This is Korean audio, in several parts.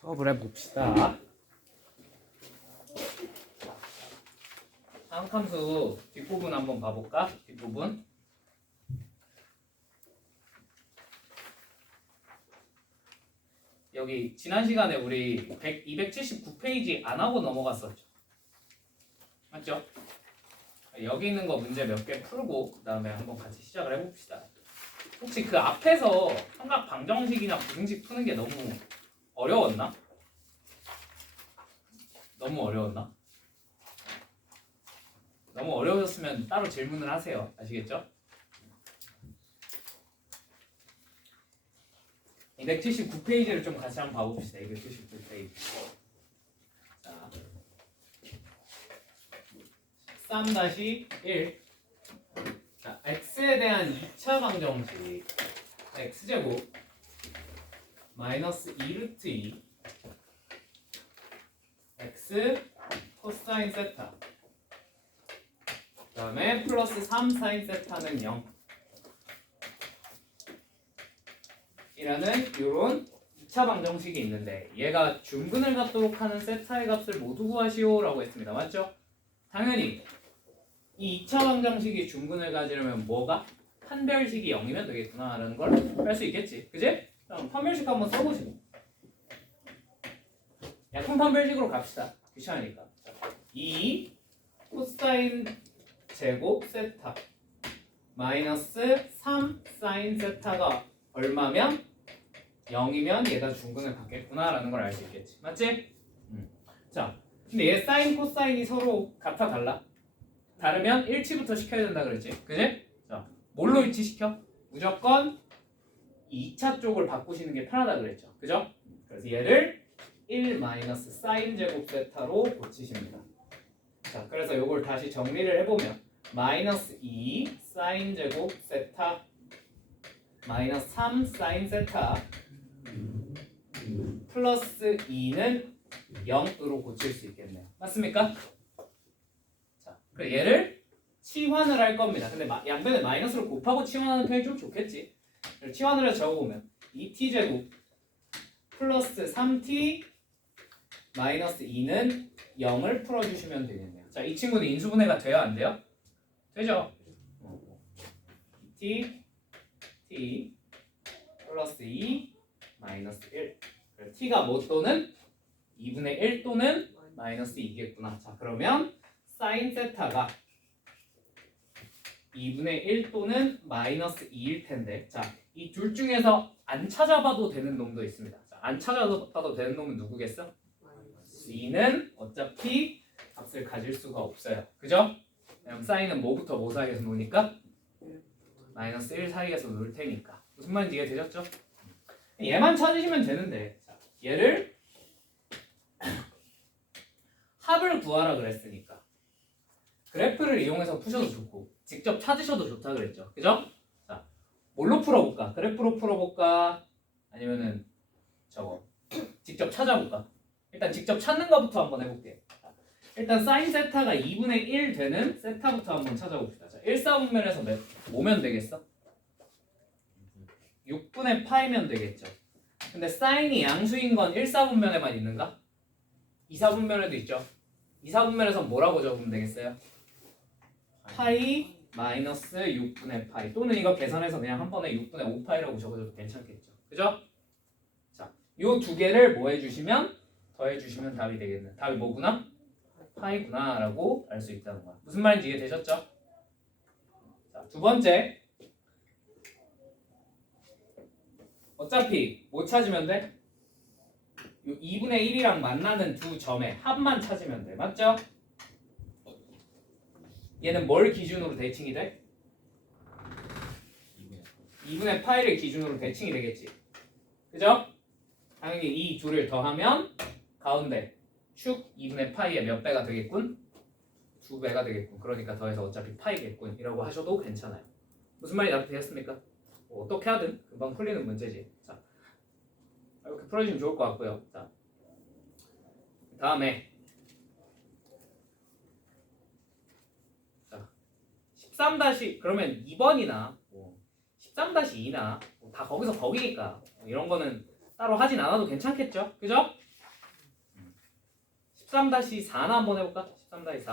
수업을 해봅시다. 항함수 뒷부분 한번 봐볼까? 뒷부분. 여기 지난 시간에 우리 279페이지 안 하고 넘어갔었죠. 맞죠? 여기 있는 거 문제 몇 개 풀고 그 다음에 한번 같이 시작을 해봅시다. 혹시 그 앞에서 삼각 방정식이나 부등식 푸는 게 너무 어려웠나? 너무 어려웠나? 너무 어려우셨으면 따로 질문을 하세요. 아시겠죠? 279페이지를 좀 같이 한번 봐봅시다. 279페이지. 자, 13-1. 자, x에 대한 2차 방정식. x제곱 마이너스 2루트 2 x 코사인 세타 그 다음에 플러스 3 사인 세타는 0 이라는 요런 2차 방정식이 있는데 얘가 중근을 갖도록 하는 세타의 값을 모두 구하시오 라고 했습니다. 맞죠? 당연히 이 2차 방정식이 중근을 가지려면 뭐가? 판별식이 0이면 되겠구나 라는 걸 할 수 있겠지. 그지? 그럼 판별식 한번 써보시고 약분 판별식으로 갑시다. 귀찮으니까. 2 코사인 제곱 세타 마이너스 3 사인 세타가 얼마면 0이면 얘가 중근을 갖겠구나 라는 걸 알 수 있겠지. 맞지? 자, 근데 얘 사인 코사인이 서로 같아 달라? 다르면 일치부터 시켜야 된다 그랬지. 그지? 자, 뭘로 일치시켜? 무조건 2차 쪽을 바꾸시는 게 편하다 그랬죠. 그죠? 그래서 얘를 1 마이너스 사인 제곱 세타로 고치십니다. 자, 그래서 이걸 다시 정리를 해보면 마이너스 2 사인 제곱 세타 마이너스 3 사인 세타 플러스 2는 0으로 고칠 수 있겠네요. 맞습니까? 자, 그럼 얘를 치환을 할 겁니다. 근데 양변에 마이너스를 곱하고 치환하는 편이 좀 좋겠지. 치환을 해서 적어보면 2t 제곱 플러스 3t 마이너스 2는 0을 풀어주시면 되겠네요. 자, 이 친구는 인수분해가 돼요? 안 돼요? 되죠? t 플러스 2 마이너스 1 t가 뭐 또는 2분의 1 또는 마이너스 2겠구나. 자, 그러면 사인 세타가 2분의 1 또는 마이너스 2일 텐데 자, 이 둘 중에서 안 찾아봐도 되는 놈도 있습니다. 자, 안 찾아봐도 되는 놈은 누구겠어? 2는 어차피 값을 가질 수가 없어요. 그죠? 그럼 사인은 뭐부터 뭐 사이에서 노니까? 마이너스 1 사이에서 놀 테니까. 무슨 말인지 이해되셨죠? 얘만 찾으시면 되는데 자, 얘를 합을 구하라 그랬으니까 그래프를 이용해서 푸셔도 좋고 직접 찾으셔도 좋다 그랬죠. 그죠? 자, 뭘로 풀어볼까? 그래프로 풀어볼까? 아니면은 저거 직접 찾아볼까? 일단 직접 찾는 것부터 한번 해볼게요. 자, 일단 사인 세타가 2분의 1 되는 세타부터 한번 찾아봅시다. 자, 1사분면에서 뭐면 되겠어? 6분의 파이면 되겠죠. 근데 사인이 양수인 건 1사분면에만 있는가? 2사분면에도 있죠. 2사분면에서 뭐라고 적으면 되겠어요? 파이 마이너스 6분의 파이 또는 이거 계산해서 그냥 한 번에 6분의 5파이라고 적어줘도 괜찮겠죠. 그죠? 자, 요 두 개를 뭐 해주시면 더해주시면 답이 되겠네. 답이 뭐구나? 파이구나 라고 알 수 있다는 거야. 무슨 말인지 이해되셨죠? 자, 두 번째 어차피 뭐 찾으면 돼? 요 2분의 1이랑 만나는 두 점의 합만 찾으면 돼. 맞죠? 얘는 뭘 기준으로 대칭이 돼? 2분의 파이를 기준으로 대칭이 되겠지. 그죠? 당연히 이 둘을 더하면 가운데 축 2분의 파이의 몇 배가 되겠군? 2배가 되겠군. 그러니까 더해서 어차피 파이겠군 이라고 하셔도 괜찮아요. 무슨 말이 납득되셨습니까? 뭐 어떻게 하든 금방 풀리는 문제지. 자, 이렇게 풀어주시면 좋을 것 같고요. 자, 다음에 13 그러면 2번이나 13-2나 다 거기서 거기니까 이런 거는 따로 하진 않아도 괜찮겠죠? 그죠? 13-4나 한번 해볼까? 13-4.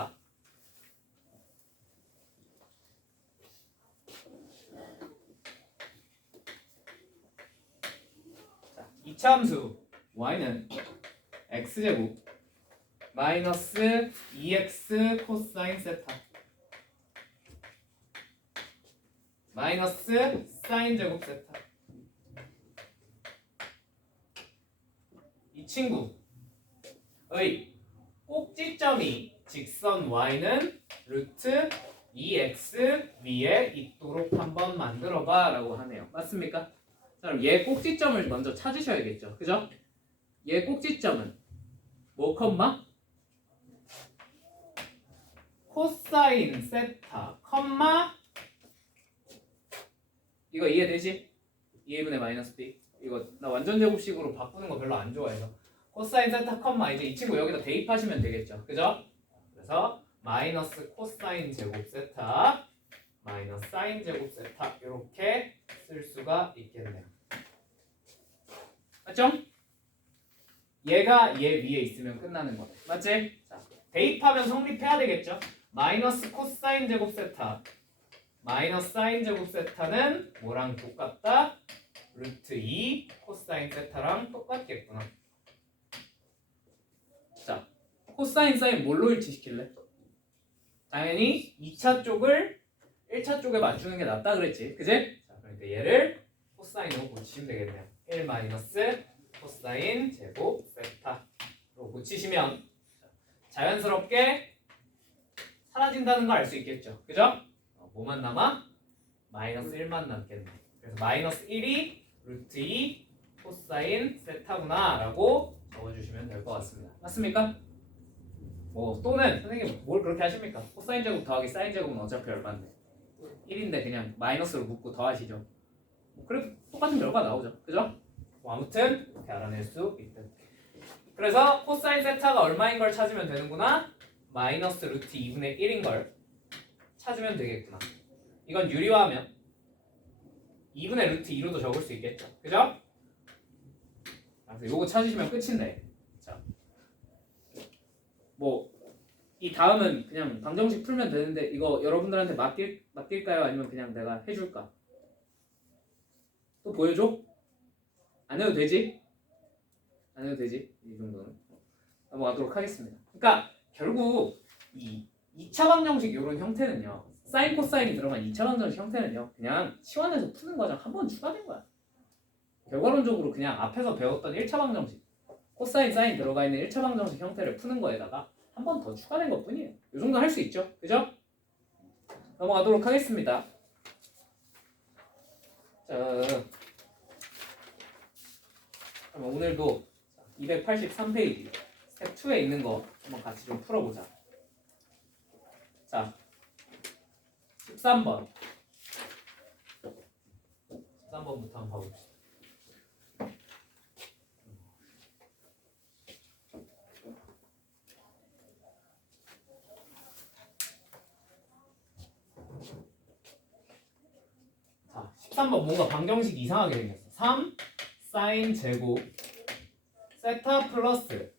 자, 이차함수 y는 x제곱 마이너스 2x 코사인 세타 마이너스 사인 제곱 세타. 이 친구의 꼭지점이 직선 y는 루트 2x 위에 있도록 한번 만들어봐 라고 하네요. 맞습니까? 자, 그럼 얘 꼭지점을 먼저 찾으셔야겠죠. 그죠? 얘 꼭지점은 뭐 컴마? 코사인 세타 컴마 이거 이해되지? 2분의 마이너스 b. 이거 나 완전 제곱식으로 바꾸는 거 별로 안 좋아해서 코사인 세타 컴마 이제 이 친구 여기다 대입하시면 되겠죠. 그죠? 그래서 마이너스 코사인 제곱 세타 마이너스 사인 제곱 세타 이렇게 쓸 수가 있겠네요. 맞죠? 얘가 얘 위에 있으면 끝나는 거네. 맞지? 자, 대입하면 성립해야 되겠죠? 마이너스 코사인 제곱 세타 마이너스 사인 제곱 세타는 뭐랑 똑같다? 루트 2 코사인 세타랑 똑같겠구나. 자, 코사인 사인 뭘로 일치시킬래? 당연히 2차 쪽을 1차 쪽에 맞추는 게 낫다 그랬지. 그지? 자, 그러니까 얘를 코사인으로 고치시면 되겠네요. 1 마이너스 코사인 제곱 세타로 고치시면 자연스럽게 사라진다는 걸 알 수 있겠죠. 그죠? 뭐만 남아? 마이너스 1만 남겠네. 그래서 마이너스 1이 루트 2 코사인 세타구나 라고 적어주시면 될 것 같습니다. 맞습니까? 뭐 또는 선생님 뭘 그렇게 하십니까? 코사인 제곱 더하기 사인 제곱은 어차피 얼마인데 1인데 그냥 마이너스로 묶고 더하시죠. 그래도 똑같은 결과 나오죠. 그죠? 뭐 아무튼 이렇게 알아낼 수 있다. 그래서 코사인 세타가 얼마인 걸 찾으면 되는구나. 마이너스 루트 2분의 1인 걸 찾으면 되겠구나. 이건 유리화하면 2분의 루트 2로도 적을 수 있겠죠. 그죠? 그래서 요거 찾으시면 끝인데. 자, 뭐 이 다음은 그냥 방정식 풀면 되는데 이거 여러분들한테 맡길까요? 아니면 그냥 내가 해줄까? 또 보여줘? 안 해도 되지? 안 해도 되지? 이 정도는 넘어가도록 하겠습니다. 그러니까 결국 이 2차 방정식 이런 형태는요, 사인 코사인이 들어간 2차 방정식 형태는요 그냥 치환해서 푸는 과정 한 번 추가된 거야. 결과론적으로 그냥 앞에서 배웠던 1차 방정식 코사인 사인 들어가 있는 1차 방정식 형태를 푸는 거에다가 한 번 더 추가된 것 뿐이에요. 이 정도 할 수 있죠. 그죠? 넘어가도록 하겠습니다. 자, 그럼 오늘도 283페이지 스텝 2에 있는 거 한번 같이 좀 풀어보자. 자, 13번 13번부터 한번 봐봅시다. 자, 13번 뭔가 방정식이 이상하게 생겼어. 3 사인 제곱 세타 플러스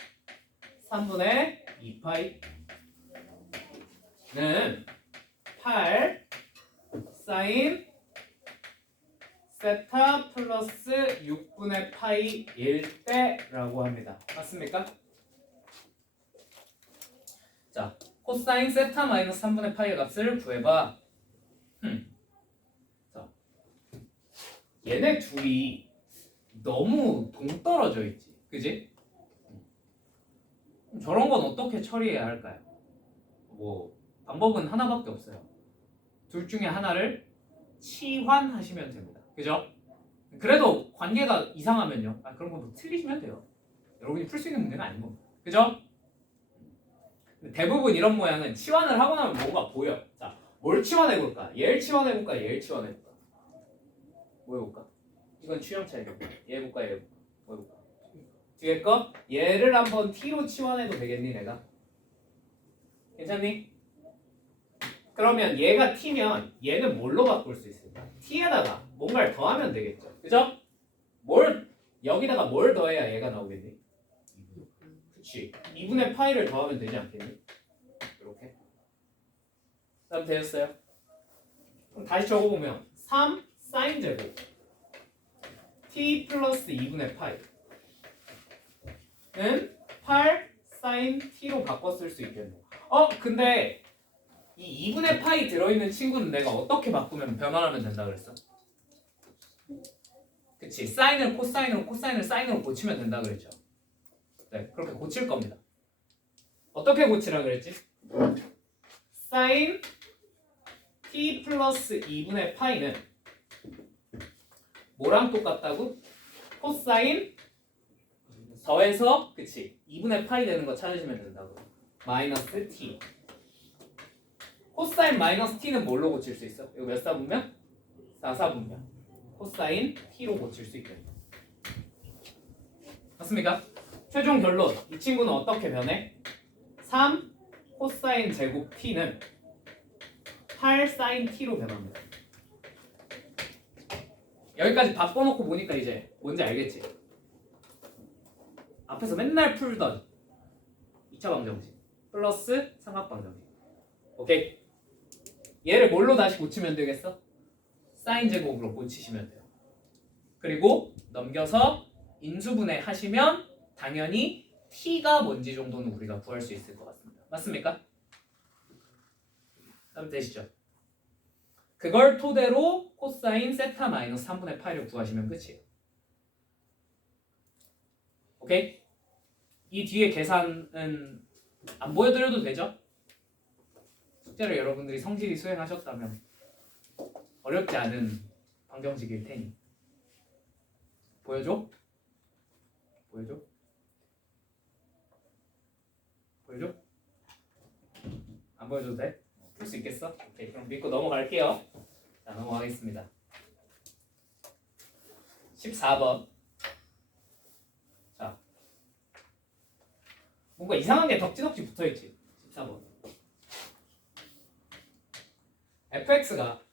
3분의 2파이는 8 사인 세타 플러스 6분의 파이일 때라고 합니다. 맞습니까? 자, 코사인 세타 마이너스 3분의 파이의 값을 구해봐. 자, 얘네 둘이 너무 동떨어져 있지. 그지? 저런 건 어떻게 처리해야 할까요? 뭐 방법은 하나밖에 없어요. 둘 중에 하나를 치환하시면 됩니다. 그죠? 그래도 관계가 이상하면요. 그런 건 뭐 틀리시면 돼요. 여러분이 풀 수 있는 문제는 아닌 겁니다. 그죠? 대부분 이런 모양은 치환을 하고 나면 뭐가 보여. 자, 뭘 치환해볼까? 얘를 치환해볼까? 얘를 치환해볼까? 뭐 해볼까? 이건 취향차이겠고 얘 해볼까? 얘 해볼까? 뭐 해볼까? 뒤에 거? 얘를 한번 t로 치환해도 되겠니 내가? 괜찮니? 그러면 얘가 t면 얘는 뭘로 바꿀 수 있을까? t에다가 뭔가를 더하면 되겠죠. 그죠? 여기다가 뭘 더해야 얘가 나오겠니? 그치. 2분의 파이를 더하면 되지 않겠니? 이렇게. 그다음 되었어요. 그럼 다시 적어보면 3 사인 제곱 t 플러스 2분의 파이는 8 사인 t로 바꿔 쓸 수 있겠네요. 근데 이 2분의 파이 들어있는 친구는 내가 어떻게 바꾸면 변환하면 된다 그랬어? 그치. 사인을 코사인으로, 코사인을 사인으로 고치면 된다 그랬죠. 네, 그렇게 고칠 겁니다. 어떻게 고치라 그랬지? 사인 t 플러스 2분의 파이는 뭐랑 똑같다고? 코사인 더해서 그치 2분의 파이 되는 거 찾으시면 된다고. 마이너스 t. 코사인 마이너스 t는 뭘로 고칠 수 있어? 이거 몇 사분면? 4사분면. 코사인 t로 고칠 수 있겠네. 맞습니까? 최종 결론. 이 친구는 어떻게 변해? 3 코사인 제곱 t는 8 사인 t로 변합니다. 여기까지 바꿔놓고 보니까 이제 뭔지 알겠지? 앞에서 맨날 풀던 2차 방정식 플러스 삼각방정식. 오케이? 얘를 뭘로 다시 고치면 되겠어? 사인 제곱으로 고치시면 돼요. 그리고 넘겨서 인수분해 하시면 당연히 t가 뭔지 정도는 우리가 구할 수 있을 것 같습니다. 맞습니까? 그럼 되시죠? 그걸 토대로 코사인 세타 마이너스 3분의 파이를 구하시면 끝이에요. 오케이? 이 뒤에 계산은 안 보여드려도 되죠? 숙제를 여러분들이 성실히 수행하셨다면 어렵지 않은 방정식일 테니 보여줘? 보여줘? 보여줘? 안 보여줘도 돼? 풀 수 있겠어? 오케이, 그럼 믿고 넘어갈게요. 자, 넘어가겠습니다. 14번. 자, 뭔가 이상한 게 덕지덕지 붙어있지. 14번. fx가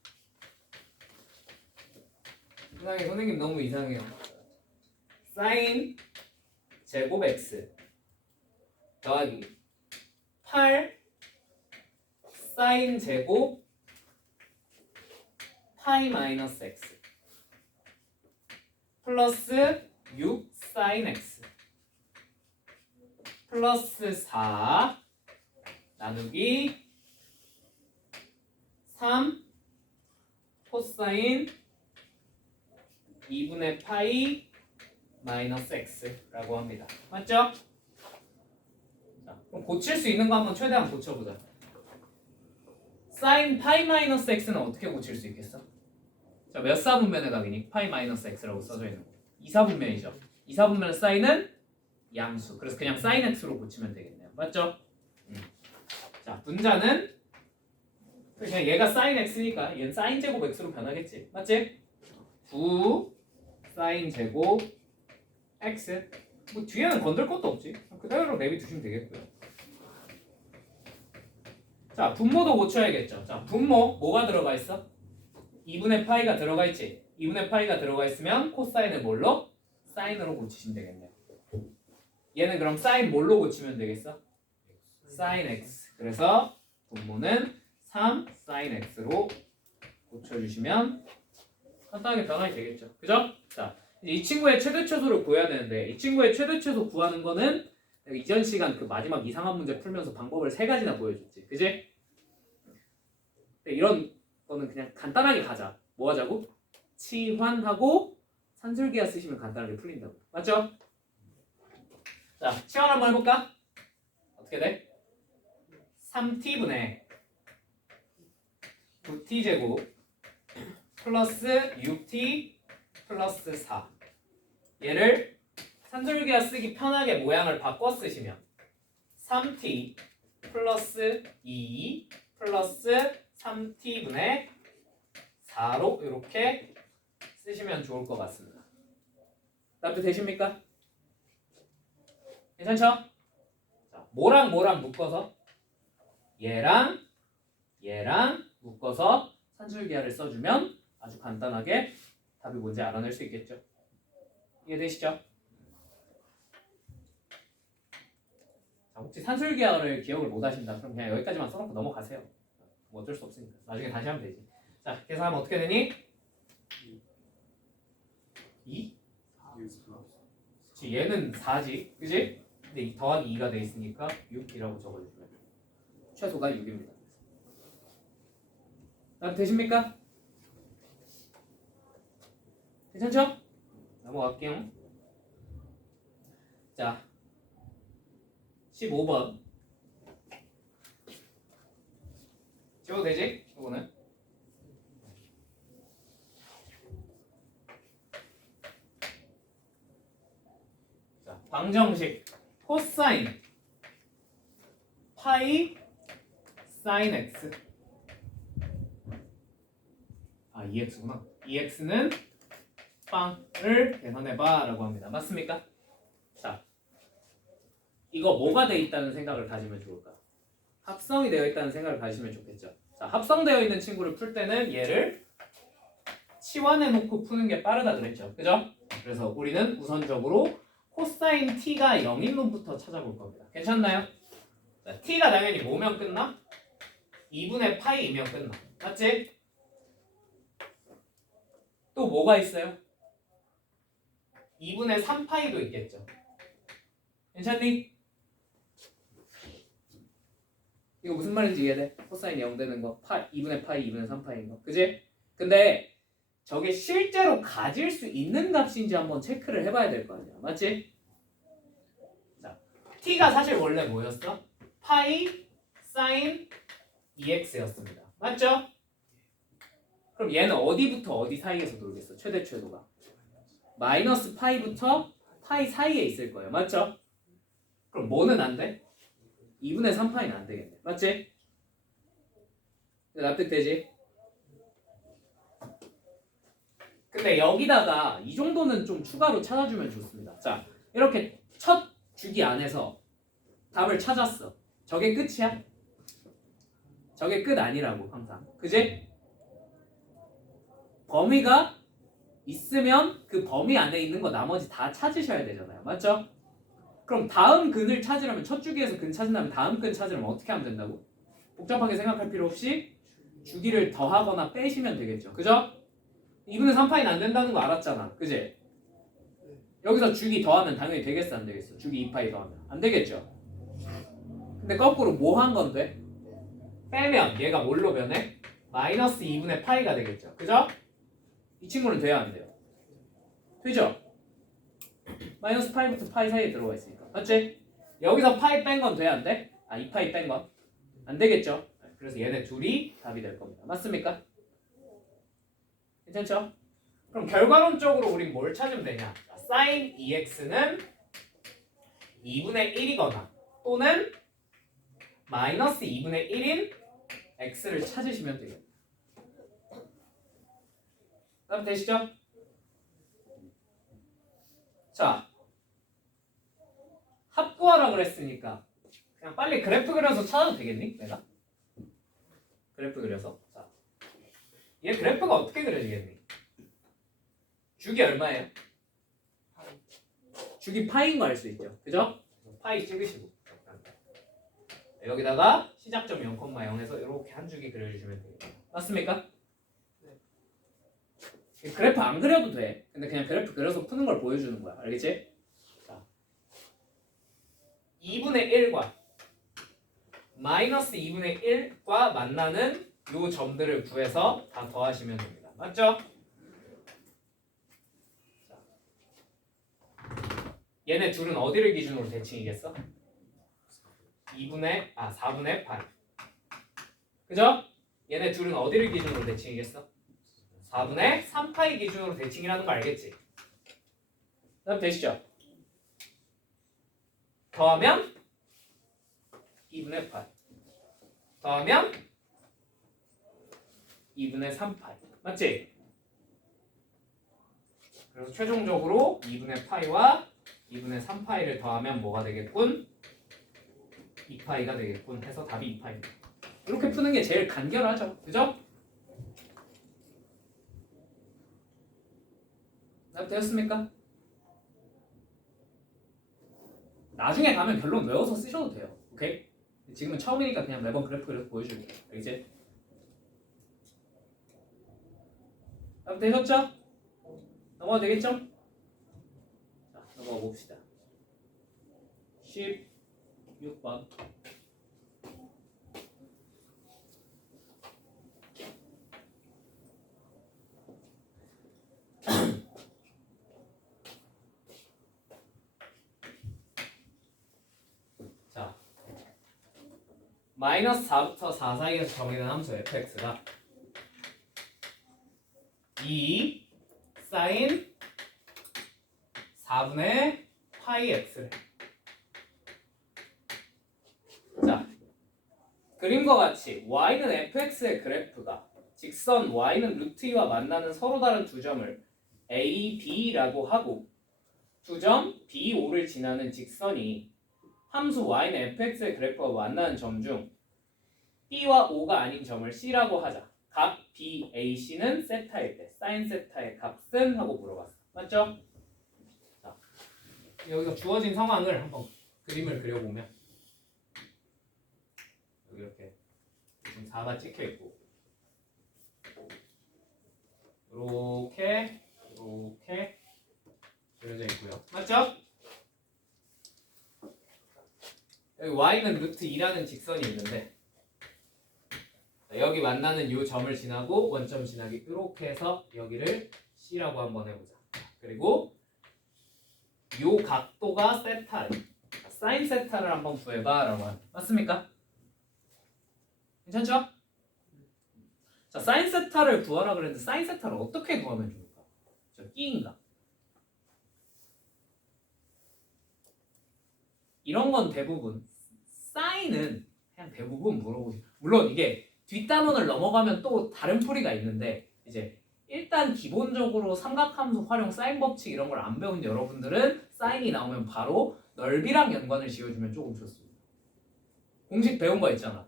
이상해. 선생님 너무 이상해요. 사인 제곱 x 더하기 8 사인 제곱 파이 마이너스 x 플러스 6 사인 x 플러스 4 나누기 3 코사인 2분의 파이 마이너스 x라고 합니다. 맞죠? 자, 그럼 고칠 수 있는 거 한번 최대한 고쳐보자. 사인 파이 마이너스 x는 어떻게 고칠 수 있겠어? 자, 몇 사분면의 각이니? 파이 마이너스 x라고 써져 있는 거. 2사분면이죠. 2사분면 사인은 양수. 그래서 그냥 사인 x로 고치면 되겠네요. 맞죠? 자, 분자는 그냥 얘가 사인 x니까 얘는 사인 제곱 x로 변하겠지. 맞지? 9 사인 제곱 x. 뭐 뒤에는 건들 것도 없지. 그대로 내비두시면 되겠고요. 자, 분모도 고쳐야겠죠. 자, 분모 뭐가 들어가 있어? 2분의 파이가 들어가 있지. 2분의 파이가 들어가 있으면 코사인을 뭘로? 사인으로 고치시면 되겠네요. 얘는 그럼 사인 뭘로 고치면 되겠어? 사인 x. 그래서 분모는 3 사인 x로 고쳐주시면 간단하게 변환이 되겠죠. 그죠? 자, 이 친구의 최대최소를 구해야 되는데 이 친구의 최대최소 구하는 거는 내가 이전 시간 그 마지막 이상한 문제 풀면서 방법을 3가지나 보여줬지. 그지? 이런 거는 그냥 간단하게 가자. 뭐 하자고? 치환하고 산술기하 쓰시면 간단하게 풀린다고. 맞죠? 자, 치환 한번 해볼까? 어떻게 돼? 3t분의 9t제곱 플러스 6t 플러스 4 얘를 산술기하 쓰기 편하게 모양을 바꿔 쓰시면 3t 플러스 2 플러스 3t분의 4로 이렇게 쓰시면 좋을 것 같습니다. 답도 되십니까? 괜찮죠? 자, 뭐랑 뭐랑 묶어서 얘랑 묶어서 산술기하를 써주면 아주 간단하게 답이 뭔지 알아낼 수 있겠죠. 이해되시죠? 자, 혹시 산술기하를 기억을 못 하신다 그럼 그냥 여기까지만 써놓고 넘어가세요. 뭐 어쩔 수 없으니까 나중에 다시 하면 되지. 자, 계산하면 어떻게 되니? 2? 그치, 얘는 4지 그지? 근데 더하기 2가 돼 있으니까 6이라고 적어주면 최소가 6입니다. 자, 되십니까? 괜찮죠? 넘어갈게요. 자, 15번 지워도 되지? 이거는 자, 방정식 코사인 파이 사인 x 아 2x구나. 2x는 빵을 계산해봐 라고 합니다. 맞습니까? 자, 이거 뭐가 돼 있다는 생각을 가지면 좋을까? 합성이 되어 있다는 생각을 가지면 좋겠죠. 자, 합성되어 있는 친구를 풀 때는 얘를 치환해 놓고 푸는 게 빠르다 그랬죠. 그죠? 그래서 우리는 우선적으로 코사인 t가 0인 놈부터 찾아볼 겁니다. 괜찮나요? 자, t가 당연히 뭐면 끝나? 2분의 파이이면 끝나. 맞지? 또 뭐가 있어요? 2분의 3파이도 있겠죠. 괜찮니? 이거 무슨 말인지 이해돼? 코사인이 0 되는 거 2분의 파이 2분의 3파이인 거 그지? 근데 저게 실제로 가질 수 있는 값인지 한번 체크를 해봐야 될 거 아니야. 맞지? 자, t가 사실 원래 뭐였어? 파이 사인 2x였습니다. 맞죠? 그럼 얘는 어디부터 어디 사이에서 놀겠어? 최대 최소가 마이너스 파이부터 파이 사이에 있을 거예요. 맞죠? 그럼 뭐는 안 돼? 2분의 3파이는 안 되겠네. 맞지? 납득되지? 근데 여기다가 이 정도는 좀 추가로 찾아주면 좋습니다. 자, 이렇게 첫 주기 안에서 답을 찾았어. 저게 끝이야? 저게 끝 아니라고 항상. 그지? 범위가 있으면 그 범위 안에 있는 거 나머지 다 찾으셔야 되잖아요. 맞죠? 그럼 다음 근을 찾으려면 첫 주기에서 근 찾으려면 다음 근 찾으려면 어떻게 하면 된다고? 복잡하게 생각할 필요 없이 주기를 더하거나 빼시면 되겠죠. 그죠? 2분의 3파이는 안 된다는 거 알았잖아. 그지? 여기서 주기 더하면 당연히 되겠어 안 되겠어? 주기 2파이 더하면 안 되겠죠? 근데 거꾸로 뭐 한 건데? 빼면 얘가 뭘로 변해? 마이너스 2분의 파이가 되겠죠. 그죠? 이 친구는 돼야 안 돼요? 되죠? 마이너스 파이부터 파이 사이에 들어가 있으니까. 맞지? 여기서 파이 뺀 건 돼야 안 돼? 아, 2파이 뺀 건? 안 되겠죠? 그래서 얘네 둘이 답이 될 겁니다. 맞습니까? 괜찮죠? 그럼 결과론적으로 우린 뭘 찾으면 되냐? sin 2x는 2분의 1이거나 또는 마이너스 2분의 1인 x를 찾으시면 되겠다. 답 되시죠? 자, 합구하라 그랬으니까 그냥 빨리 그래프 그려서 찾아도 되겠니? 내가? 그래프 그려서. 자, 얘 그래프가 어떻게 그려지겠니? 주기 얼마예요? 주기 파이인 거 알 수 있죠. 그죠? 파이 찍으시고 여기다가 시작점 0,0에서 이렇게 한 주기 그려주시면 되겠다. 맞습니까? 네. 그래프 안 그려도 돼. 근데 그냥 그래프 그려서 푸는 걸 보여주는 거야. 알겠지? 자, 2분의 1과 마이너스 2분의 1과 만나는 요 점들을 구해서 다 더하시면 됩니다. 맞죠? 자, 얘네 둘은 어디를 기준으로 대칭이겠어? 4분의 8. 그죠? 얘네 둘은 어디를 기준으로 대칭이겠어? 4분의 3파이 기준으로 대칭이라는 거 알겠지? 그럼 되시죠? 더하면 2분의 8 더하면 2분의 3파이 맞지? 그래서 최종적으로 2분의 파이와 2분의 3파이를 더하면 뭐가 되겠군? 2파이가 되겠군 해서 답이 2파이입니다. 이렇게 푸는 게 제일 간결하죠. 그죠? 답 되었습니까? 나중에 가면 결론 외워서 쓰셔도 돼요. 오케이? 지금은 처음이니까 그냥 매번 그래프 그래서 보여줄게요. 알겠지? 답 되셨죠? 넘어가도 되겠죠? 자, 넘어가 봅시다. 16번. 자, 마이너스 4부터 4 사이에서 정의된 함수 fx가 2 사인 4분의 파이 x래. 자, 그림과 같이 y는 fx의 그래프가 직선 y는 루트 2와 만나는 서로 다른 두 점을 a, b라고 하고 두 점 b, 5를 지나는 직선이 함수 y는 fx의 그래프가 만나는 점 중 b와 5가 아닌 점을 c라고 하자. 각 b, a, c는 세타일 때 사인 세타의 값은? 하고 물어봤어. 맞죠? 자, 여기서 주어진 상황을 한번 그림을 그려보면 여기 이렇게 지금 4가 찍혀있고 이렇게 그려져 있고요. 맞죠? 여기 y는 루트 2라는 직선이 있는데 여기 만나는 이 점을 지나고 원점 지나기 이렇게 해서 여기를 C라고 한번 해보자. 그리고 이 각도가 세타, 사인 세타를 한번 구해봐 라고 하는. 맞습니까? 괜찮죠? 자, 사인 세타를 구하라 그랬는데 사인 세타를 어떻게 구하면 좋을까? 저 끼인가? 이런 건 대부분 사인은 그냥 대부분 물어보시. 물론 이게 뒷단원을 넘어가면 또 다른 풀이가 있는데 이제 일단 기본적으로 삼각함수 활용 사인 법칙 이런 걸 안 배운 여러분들은 사인이 나오면 바로 넓이랑 연관을 지어주면 조금 좋습니다. 공식 배운 거 있잖아.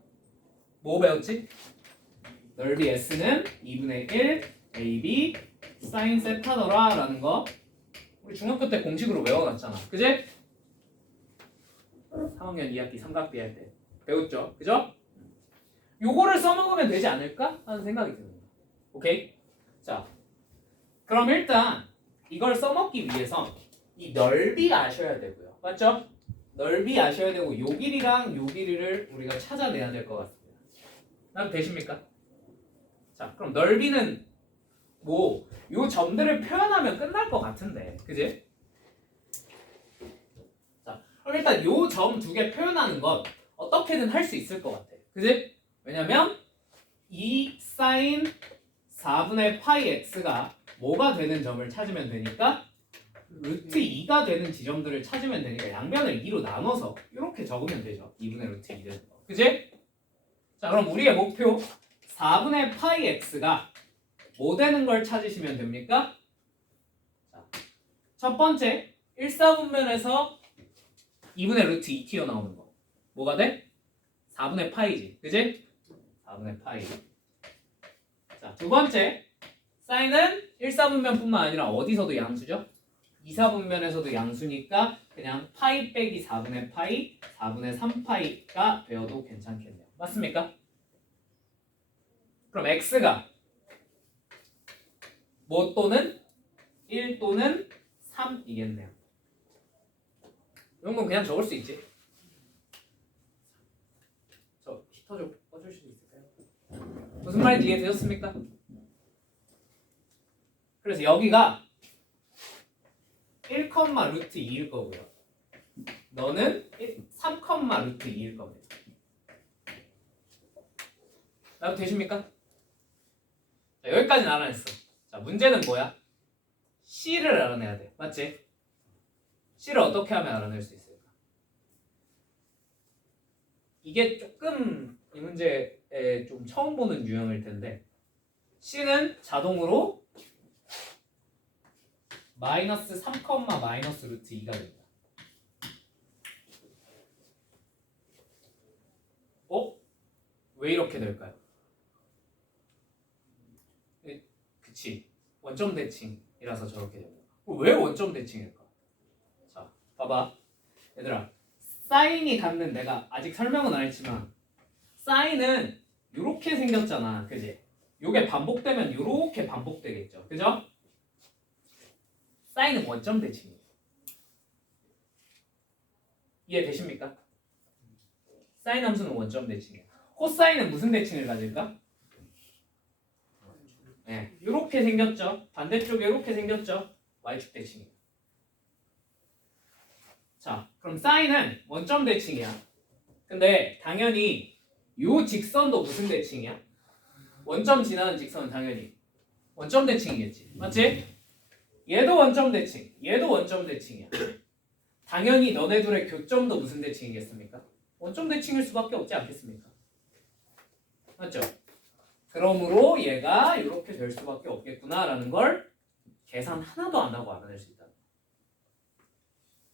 뭐 배웠지? 넓이 S는 2분의 1 AB 사인 세타더라 라는 거 우리 중학교 때 공식으로 외워놨잖아. 그지? 3학년 2학기 삼각비 할 때 배웠죠? 그죠? 요거를 써먹으면 되지 않을까? 하는 생각이 듭니다. 오케이? 자, 그럼 일단 이걸 써먹기 위해서 이 넓이 아셔야 되고요. 맞죠? 넓이 아셔야 되고 요 길이랑 요 길이를 우리가 찾아내야 될 것 같습니다. 난 되십니까? 자, 그럼 넓이는 뭐 요 점들을 표현하면 끝날 것 같은데, 그지? 자, 그럼 일단 요 점 두 개 표현하는 건 어떻게든 할 수 있을 것 같아. 그지? 왜냐면 이 사인 4분의 파이 x가 뭐가 되는 점을 찾으면 되니까 루트 2가 되는 지점들을 찾으면 되니까 양변을 2로 나눠서 이렇게 적으면 되죠. 2분의 루트 2 되는 거. 그지? 자, 그럼 우리의 목표 4분의 파이 x가 뭐 되는 걸 찾으시면 됩니까? 자, 첫 번째 1사분면에서 2분의 루트 2 튀어나오는 거. 뭐가 돼? 4분의 파이지. 그지? 4분의 파이. 자, 두 번째 사인은 1사분면뿐만 아니라 어디서도 양수죠? 2사분면에서도 양수니까 그냥 파이 빼기 4분의 파이 4분의 3파이가 되어도 괜찮겠네요. 맞습니까? 그럼 x가 뭐 또는 1 또는 3이겠네요. 이런 건 그냥 적을 수 있지. 저 히터 좀 꺼줄 수 있을까요? 무슨 말인지 이해되셨습니까? 그래서 여기가 1, 루트 2일 거고요. 너는 3, 루트 2일 겁니다. 나도 되십니까? 자, 여기까지는 알아냈어. 자, 문제는 뭐야? C를 알아내야 돼. 맞지? C를 어떻게 하면 알아낼 수 있을까? 이게 조금 이 문제에 좀 처음 보는 유형일 텐데 C는 자동으로 마이너스 3, 마이너스 루트 2가 됩니다. 왜 이렇게 될까요? 그치, 원점 대칭이라서 저렇게 됩니다. 왜 원점 대칭일까? 자, 봐봐 얘들아, 사인이 갖는 내가 아직 설명은 안 했지만 사인은 이렇게 생겼잖아. 그지? 요게 반복되면 이렇게 반복되겠죠. 그죠? 사인은 원점 대칭이에요. 이해되십니까? 사인 함수는 원점 대칭이에요. 코사인은 무슨 대칭을 가질까? 네, 이렇게 생겼죠. 반대쪽에 이렇게 생겼죠. y축 대칭이에요. 자, 그럼 사인은 원점 대칭이야. 근데 당연히 요 직선도 무슨 대칭이야? 원점 지나는 직선은 당연히 원점 대칭이겠지. 맞지? 얘도 원점 대칭, 얘도 원점 대칭이야. 당연히 너네 둘의 교점도 무슨 대칭이겠습니까? 원점 대칭일 수밖에 없지 않겠습니까? 맞죠? 그러므로 얘가 이렇게 될 수밖에 없겠구나라는 걸 계산 하나도 안 하고 알아낼 수 있다.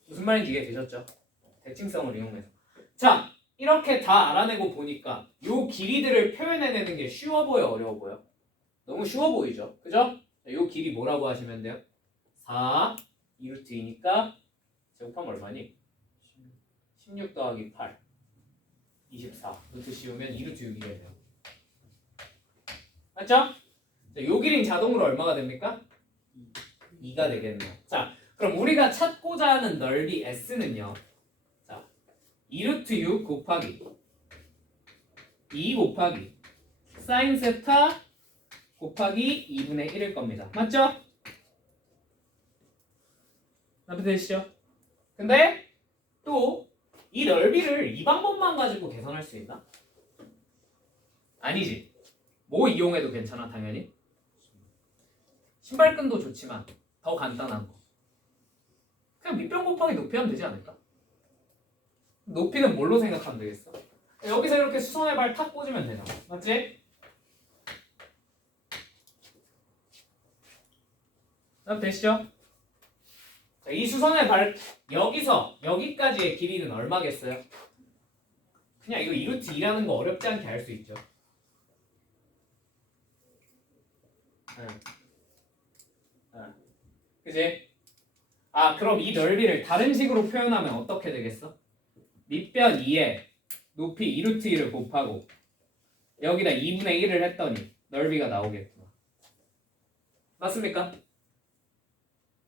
무슨 말인지 이해되셨죠? 대칭성을 이용해서. 자, 이렇게 다 알아내고 보니까 요 길이들을 표현해내는 게 쉬워 보여, 어려워 보여? 너무 쉬워 보이죠? 그죠? 요 길이 뭐라고 하시면 돼요? 4, 2루트 2니까 제곱하면 얼마니? 16 더하기 8, 24. 루트 씌우면 2루트 6이 되네요. 맞죠? 자, 요 길이는 자동으로 얼마가 됩니까? 2가 되겠네요. 자, 그럼 우리가 찾고자 하는 넓이 S는요. 자, 2루트 6 곱하기 2 곱하기 사인 세타 곱하기 2분의 1일 겁니다. 맞죠? 납득되시죠? 근데 또 이 넓이를 이 방법만 가지고 계산할 수 있나? 아니지. 뭐 이용해도 괜찮아 당연히. 신발끈도 좋지만 더 간단한 거. 그냥 밑변 곱하기 높이 하면 되지 않을까? 높이는 뭘로 생각하면 되겠어? 여기서 이렇게 수선의 발 탁 꽂으면 되잖아. 맞지? 납득되시죠? 자, 이 수선의 발 여기서 여기까지의 길이는 얼마겠어요? 그냥 이거 2루트 2라는 거 어렵지 않게 알 수 있죠. 그지? 아, 그럼 이 넓이를 다른 식으로 표현하면 어떻게 되겠어? 밑변 2에 높이 2루트 2를 곱하고 여기다 2분의 1을 했더니 넓이가 나오겠구나. 맞습니까?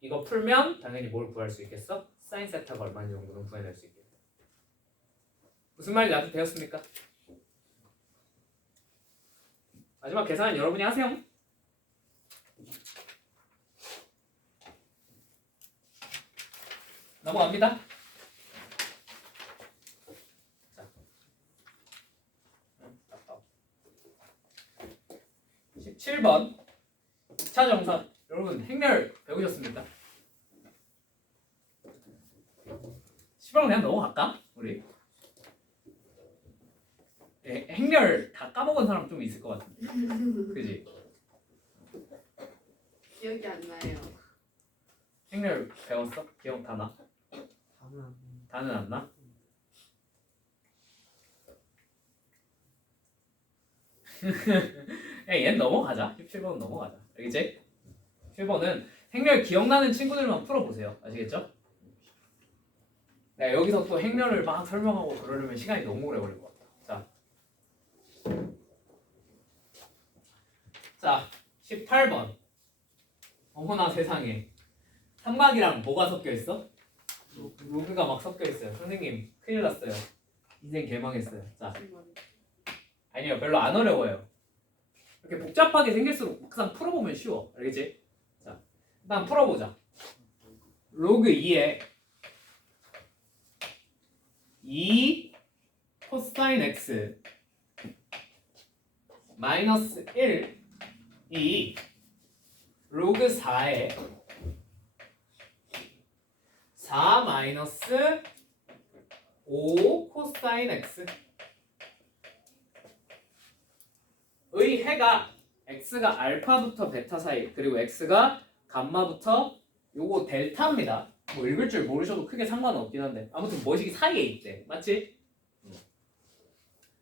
이거 풀면 당연히 뭘 구할 수 있겠어? 사인 세타가 얼마인지 정도는 구해낼 수 있겠다. 무슨 말인지 아주 되었습니까? 마지막 계산은 여러분이 하세요. 넘어갑니다. 자, 17번 2차 정선. 여러분 행렬 배우셨습니까? 10번 그냥 넘어갈까? 우리 행렬 다 까먹은 사람 좀 있을 것 같은데. 그지? 기억이 안 나요. 행렬 배웠어? 기억 다 나? 다는 안 나? 얘는 넘어가자. 17번은 넘어가자. 알겠지? 17번은 행렬 기억나는 친구들만 풀어보세요. 아시겠죠? 내가 여기서 또 행렬을 막 설명하고 그러려면 시간이 너무 오래 걸릴 것 같아. 자 18번. 어머나 세상에. 삼각이랑 뭐가 섞여 있어? 로그가 막 섞여 있어요. 선생님 큰일 났어요. 인생 개망했어요. 자, 아니요, 별로 안 어려워요. 이렇게 복잡하게 생길수록 막상 풀어보면 쉬워. 알겠지? 자, 일단 풀어보자. 로그 2에 2 코사인 x 마이너스 1이 로그 4에 4 마이너스 5 코사인 x 의 해가 x가 알파부터 베타 사이 그리고 x가 감마부터 요거 델타입니다. 뭐 읽을 줄 모르셔도 크게 상관은 없긴 한데 아무튼 뭐시기 사이에 있대. 맞지?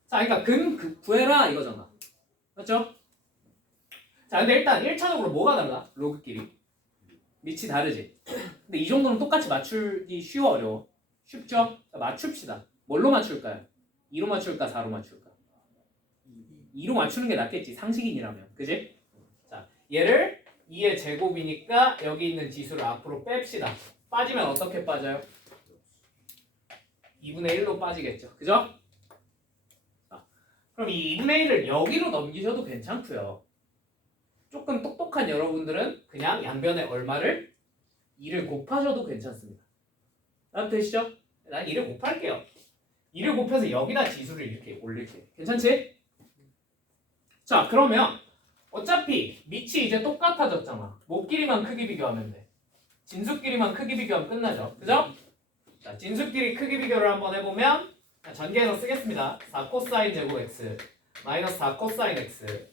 자, 그러니까 구해라 이거잖아. 맞죠? 자, 근데 일단 1차적으로 뭐가 달라? 로그끼리 밑이 다르지? 근데 이 정도는 똑같이 맞추기 쉬워 어려워? 쉽죠? 자, 맞춥시다. 뭘로 맞출까요? 2로 맞출까? 4로 맞출까? 2로 맞추는 게 낫겠지. 상식인이라면. 그지? 자, 얘를 2의 제곱이니까 여기 있는 지수를 앞으로 뺍시다. 빠지면 어떻게 빠져요? 2분의 1로 빠지겠죠. 그죠? 자, 그럼 이 2분의 1을 여기로 넘기셔도 괜찮고요. 조금 똑똑한 여러분들은 그냥 양변에 얼마를? 2를 곱하셔도 괜찮습니다. 되시죠? 난 2를 곱할게요. 2를 곱해서 여기다 지수를 이렇게 올릴게요. 괜찮지? 자, 그러면 어차피 밑이 이제 똑같아졌잖아. 목끼리만 크기 비교하면 돼. 진수끼리만 크기 비교하면 끝나죠. 그죠? 자, 진수끼리 크기 비교를 한번 해보면 전개해서 쓰겠습니다. 4 코사인 제곱 x 마이너스 4 코사인 x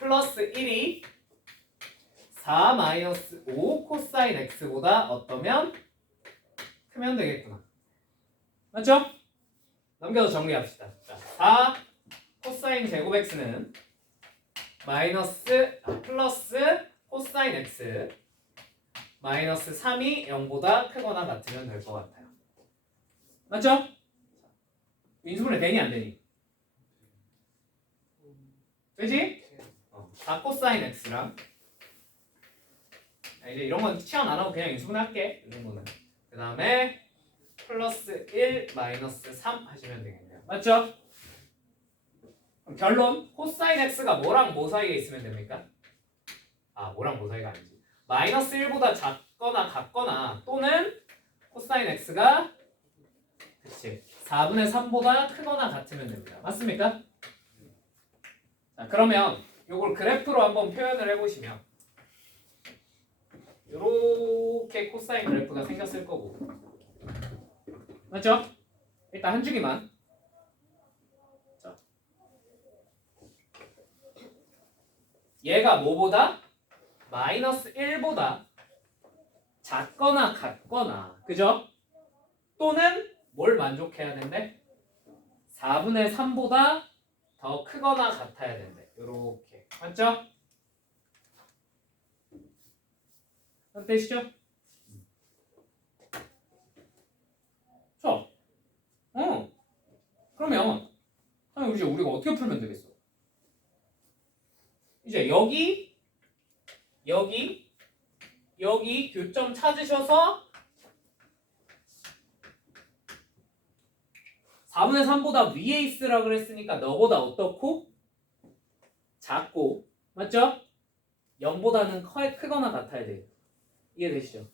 플러스 1이 4 마이너스 5 코사인 x보다 어떠면 크면 되겠구나. 맞죠? 넘겨서 정리합시다. 자, 4 코사인 제곱 x는 플러스 코사인 x 마이너스 3이 0보다 크거나 같으면 될 것 같아요. 맞죠? 인수분해 되니 안 되니? 되지? 4 코사인 x랑 이제 이런 건 치환 안 하고 그냥 인수분해 할게. 이 정도는. 그 다음에 플러스 1 마이너스 3 하시면 되겠네요. 맞죠? 그럼 결론 코사인 x가 뭐랑 뭐 사이에 있으면 됩니까? 뭐랑 뭐 사이가 아니지. 마이너스 1보다 작거나 같거나 또는 코사인 x가 그치 4분의 3보다 크거나 같으면 됩니다. 맞습니까? 자, 그러면 요걸 그래프로 한번 표현을 해보시면 요렇게 코사인 그래프가 생겼을 거고 맞죠? 일단 한 주기만 자. 얘가 뭐보다? 마이너스 1보다 작거나 같거나 그죠? 또는 뭘 만족해야 된대? 4분의 3보다 더 크거나 같아야 된대. 요렇게 맞죠? 되시죠? 자, 그러면 이제 우리가 어떻게 풀면 되겠어? 이제 여기 교점 찾으셔서 4분의 3보다 위에 있으라 그랬으니까 너보다 어떻고? 작고 맞죠? 0보다는 크거나 같아야 돼. 이해되시죠?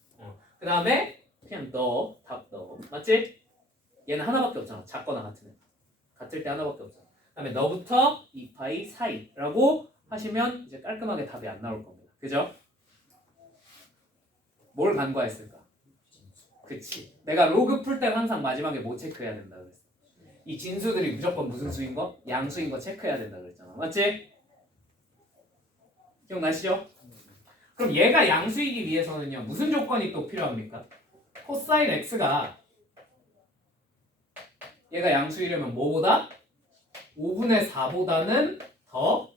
그 다음에 그냥 답 넣어. 맞지? 얘는 하나밖에 없잖아. 작거나 같으면. 같을 때 하나밖에 없잖아. 그 다음에 너부터 2파이 사이라고 하시면 이제 깔끔하게 답이 안 나올 겁니다. 그죠? 뭘 간과했을까? 그치. 내가 로그 풀 때 항상 마지막에 뭐 체크해야 된다 그랬어. 이 진수들이 무조건 무슨 수인 거? 양수인 거 체크해야 된다 그랬잖아. 맞지? 기억나시죠? 그럼 얘가 양수이기 위해서는요. 무슨 조건이 또 필요합니까? 코사인 x가 얘가 양수이려면 뭐보다? 5분의 4보다는 더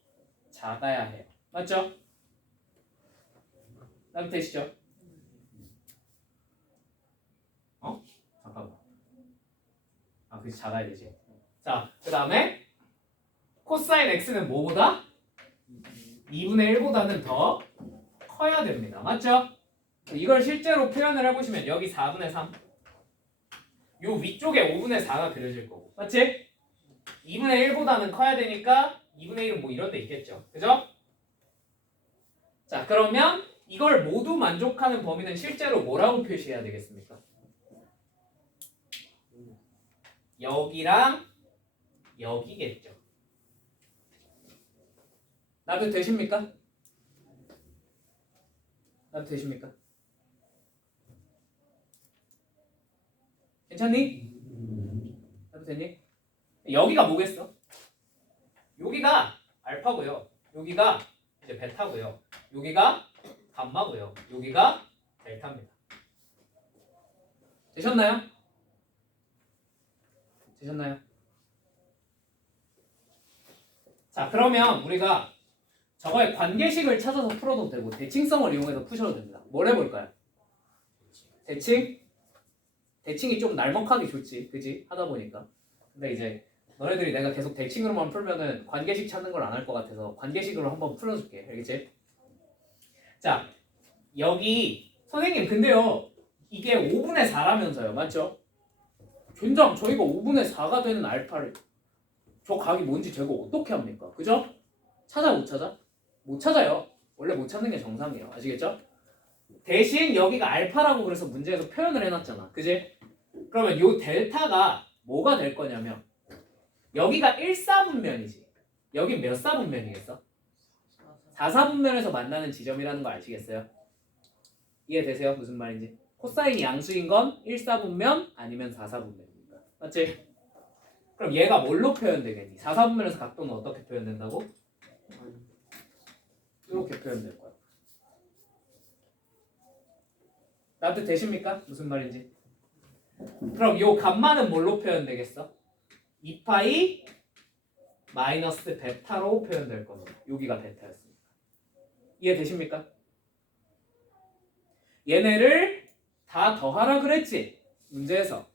작아야 해요. 맞죠? 남 되시죠? 잠깐만. 그치 작아야 되지. 자, 그 다음에 코사인 x는 뭐보다? 2분의 1보다는 더 커야 됩니다. 맞죠? 이걸 실제로 표현을 해보시면 여기 4분의 3 요 위쪽에 5분의 4가 그려질 거고 맞지? 2분의 1보다는 커야 되니까 2분의 1은 뭐 이런 데 있겠죠. 그죠? 자, 그러면 이걸 모두 만족하는 범위는 실제로 뭐라고 표시해야 되겠습니까? 여기랑 여기겠죠. 나도 되십니까? 나도 되십니까? 괜찮니? 나도 되니? 여기가 뭐겠어? 여기가 알파고요. 여기가 이제 베타고요. 여기가 감마고요. 여기가 델타입니다. 되셨나요? 되셨나요? 자, 그러면 우리가 저거의 관계식을 찾아서 풀어도 되고 대칭성을 이용해서 푸셔도 됩니다. 뭘 해볼까요? 대칭? 대칭이 좀 날먹하기 좋지, 그지? 하다 보니까. 근데 이제 너네들이 내가 계속 대칭으로만 풀면은 관계식 찾는 걸 안 할 것 같아서 관계식으로 한번 풀어줄게, 알겠지? 자, 여기 선생님 근데요 이게 5분의 4라면서요, 맞죠? 젠장, 저희가 5분의 4가 되는 알파를 저 각이 뭔지 제가 어떻게 합니까? 그죠? 찾아 못 찾아? 못 찾아요. 원래 못 찾는 게 정상이에요. 아시겠죠? 대신 여기가 알파라고 그래서 문제에서 표현을 해놨잖아. 그지? 그러면 요 델타가 뭐가 될 거냐면 여기가 1사분면이지. 여긴 몇 사분면이겠어? 4사분면에서 만나는 지점이라는 거 아시겠어요? 이해되세요? 무슨 말인지? 코사인이 양수인 건 1사분면 아니면 4사분면입니다. 맞지? 그럼 얘가 뭘로 표현되겠니? 4사분면에서 각도는 어떻게 표현된다고? 이렇게 표현될 거야. 나한테 되십니까? 무슨 말인지? 그럼 요 값만은 뭘로 표현되겠어? 2파이 마이너스 베타로 표현될 겁니다. 여기가 베타였으니까. 이해되십니까? 얘네를 다 더하라 그랬지? 문제에서.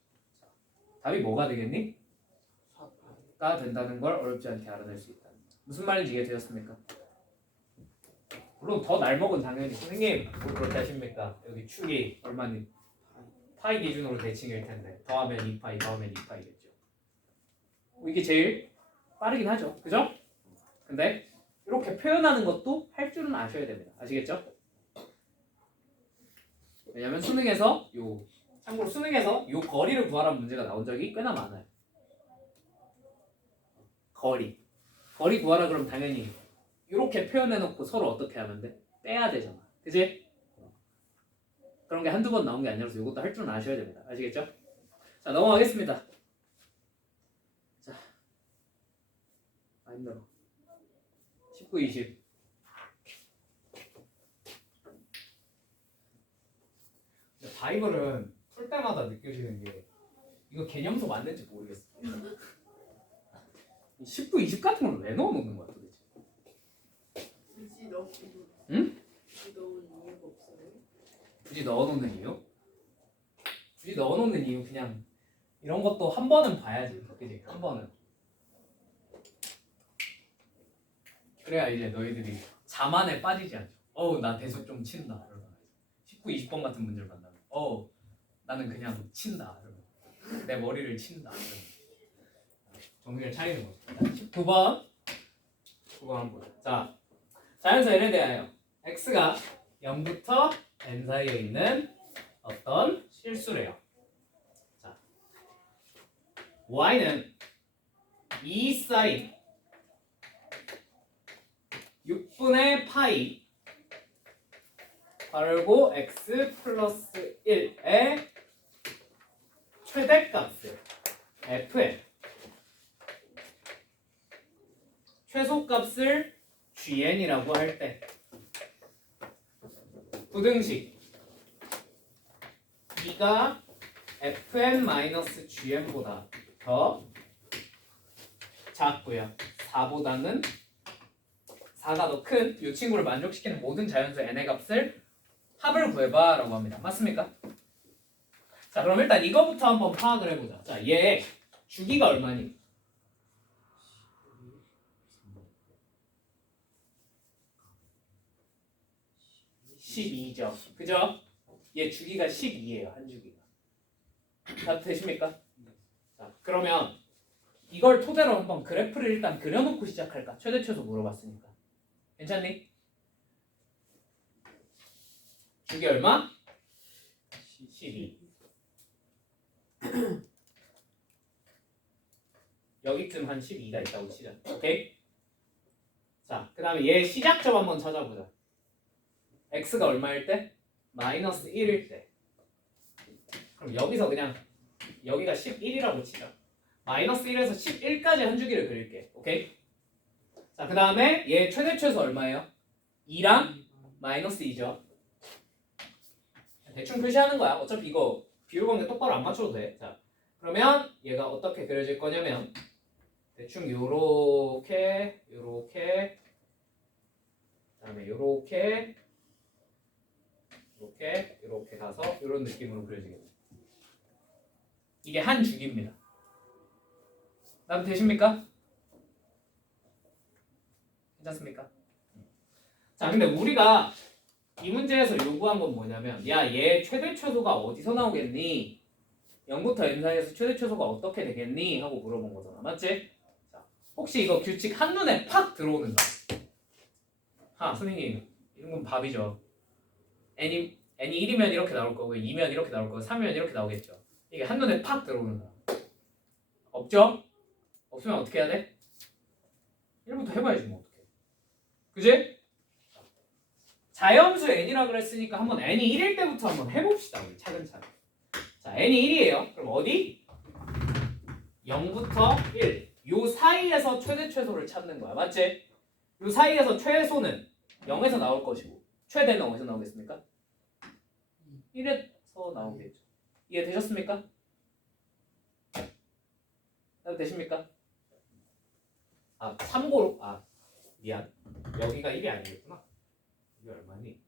답이 뭐가 되겠니? 가 된다는 걸 어렵지 않게 알아낼 수 있다. 무슨 말인지 이해되셨습니까? 물론 더 날먹은 당연히 선생님 뭐 그렇게 하십니까? 여기 축이 얼마니? 파이 기준으로 대칭일 텐데 더하면 2파이 더하면 2파이겠죠. 이게 제일 빠르긴 하죠. 그죠? 근데 이렇게 표현하는 것도 할 줄은 아셔야 됩니다. 아시겠죠? 왜냐면 수능에서 참고로 수능에서 요 거리를 구하라는 문제가 나온 적이 꽤나 많아요. 거리 구하라 그러면 당연히 이렇게 표현해놓고 서로 어떻게 하면 돼? 빼야 되잖아. 그지? 그런 게 한두 번 나온 게 아니라서 이것도 할 줄은 아셔야 됩니다. 아시겠죠? 자, 넘어가겠습니다. 자, 힘들어. 19, 20. 바이블은 풀 때마다 느껴지는 게 이거 개념소 맞는지 모르겠어. 19, 20 같은 걸 왜 넣어놓는 거야 도대체? 굳이 넣은 응? 이유가 없어요. 굳이 넣어놓는 이유? 굳이 넣어놓는 이유 그냥 이런 것도 한 번은 봐야지. 그지? 한 번은. 그래야 이제 너희들이 자만에 빠지지 않죠. 나 대속 좀 친다. 이러면 19, 20번 같은 문제를 만나면 나는 그냥 친다. 이러면 내 머리를 친다. 이러면 정신을 차리는 거죠. 19번. 9번 한번 보자. 자, 자연수 n에 대하여 x가 0부터 n 사이에 있는 어떤 실수래요. 자, y는 2 사인 6분의 파이 바르고 x 플러스 1의 최대값을 fn 최소값을 gn이라고 할 때 부등식 2가 fn-gn보다 더 작고요. 4보다는 4가 더 큰 이 친구를 만족시키는 모든 자연수 n의 값을 합을 구해봐 라고 합니다. 맞습니까? 자, 그럼 일단 이거부터 한번 파악을 해보자. 자, 얘 주기가 얼마니? 12죠. 그죠? 얘 주기가 12예요. 한 주기가. 다 되십니까? 자, 그러면 이걸 토대로 한번 그래프를 일단 그려놓고 시작할까? 최대 최소 물어봤으니까. 괜찮니? 주기 얼마? 12. 여기쯤 한 12가 있다고 치자. 오케이? 자, 그 다음에 얘 시작점 한번 찾아보자. x가 얼마일 때? 마이너스 1일 때. 그럼 여기서 그냥 여기가 11이라고 치자. 마이너스 1에서 11까지 한 주기를 그릴게. 오케이? 자, 그 다음에 얘 최대 최소 얼마예요? 2랑 마이너스 2죠. 대충 표시하는 거야. 어차피 이거 비율 관계 똑바로 안 맞춰도 돼. 자, 그러면 얘가 어떻게 그려질 거냐면 대충 요렇게 그다음에 요렇게 가서 요런 느낌으로 그려지겠네. 이게 한 주기입니다. 남 되십니까? 괜찮습니까? 자, 근데 우리가 이 문제에서 요구한 건 뭐냐면 야, 얘 최대 최소가 어디서 나오겠니? 0부터 n 사이에서 최대 최소가 어떻게 되겠니? 하고 물어본 거잖아. 맞지? 자, 혹시 이거 규칙 한눈에 팍 들어오는가? 선생님 이런 건 밥이죠. n이 1이면 이렇게 나올 거고 2면 이렇게 나올 거고 3이면 이렇게 나오겠죠. 이게 한눈에 팍 들어오는가? 없죠? 없으면 어떻게 해야 돼? 1부터 해봐야지 뭐 어떻게. 그지? 자연수 n이라 그랬으니까 한번 n이 1일 때부터 한번 해봅시다. 우리 차근차근. 자, n이 1이에요. 그럼 어디? 0부터 1. 요 사이에서 최대 최소를 찾는 거야. 맞지? 요 사이에서 최소는 0에서 나올 것이고 최대는 어디서 나오겠습니까? 1에서 나오겠죠. 이해되셨습니까? 되십니까? 참고로 미안. 여기가 1이 아니겠구나. 이게 얼마니?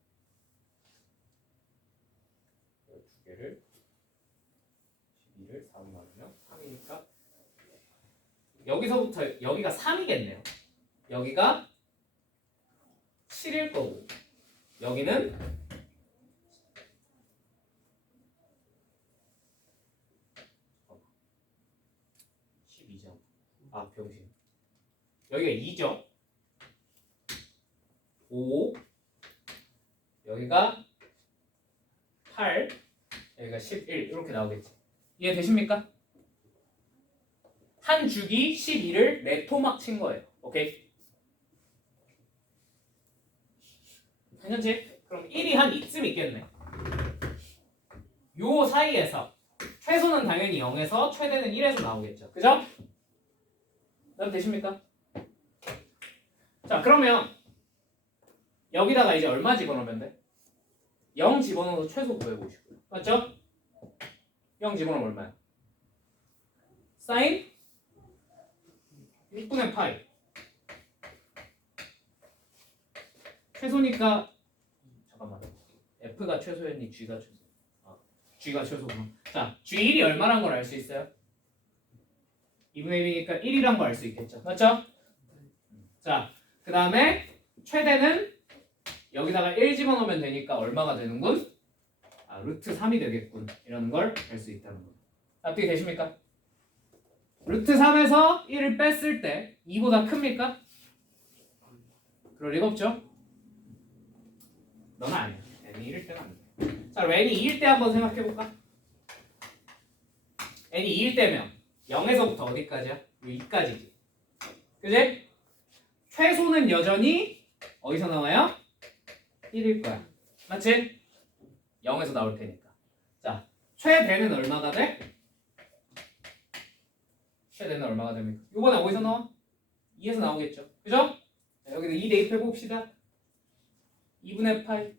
두 개를 12를 4로 나누면 3이니까 여기서부터 여기가 3이겠네요. 여기가 7일 거고 여기는 12점. 병신. 여기가 2죠. 5. 여기가 8. 여기가 11. 이렇게 나오겠지. 이해되십니까? 한 주기 12를 네토막 친 거예요. 오케이? 괜찮지? 그럼 1이 한 이쯤 있겠네. 요 사이에서 최소는 당연히 0에서 최대는 1에서 나오겠죠. 그죠? 되십니까? 자, 그러면 여기다가 이제 얼마 집어넣으면 돼? 0 집어넣어서 최소 구해보시고요. 맞죠? 0 집어넣으면 얼마야? 사인 6분의 파이. 최소니까 잠깐만. F가 최소였니? G가 최소? G가 최소구나. 자, G1이 얼마란 걸 알 수 있어요? 2분의 1이니까 1이란 거 알 수 있겠죠. 맞죠? 자, 그 다음에 최대는 여기다가 1 집어넣으면 되니까 얼마가 되는군? 루트 3이 되겠군. 이라는 걸 알 수 있다는 거. 납득이 되십니까? 루트 3에서 1을 뺐을 때 2보다 큽니까? 그럴 리가 없죠? 너는 아니야. n이 1일 때는 안 돼. 자, 그럼 n이 2일 때 한번 생각해볼까? n이 2일 때면 0에서부터 어디까지야? 2까지지. 그지? 최소는 여전히 어디서 나와요? 1일 거야. 맞지? 0에서 나올 테니까. 자, 최대는 얼마가 돼? 최대는 얼마가 됩니까? 이번에 어디서 나와? 2에서 나오겠죠. 그죠? 자, 여기도 2 대입해 봅시다. 2분의 파이.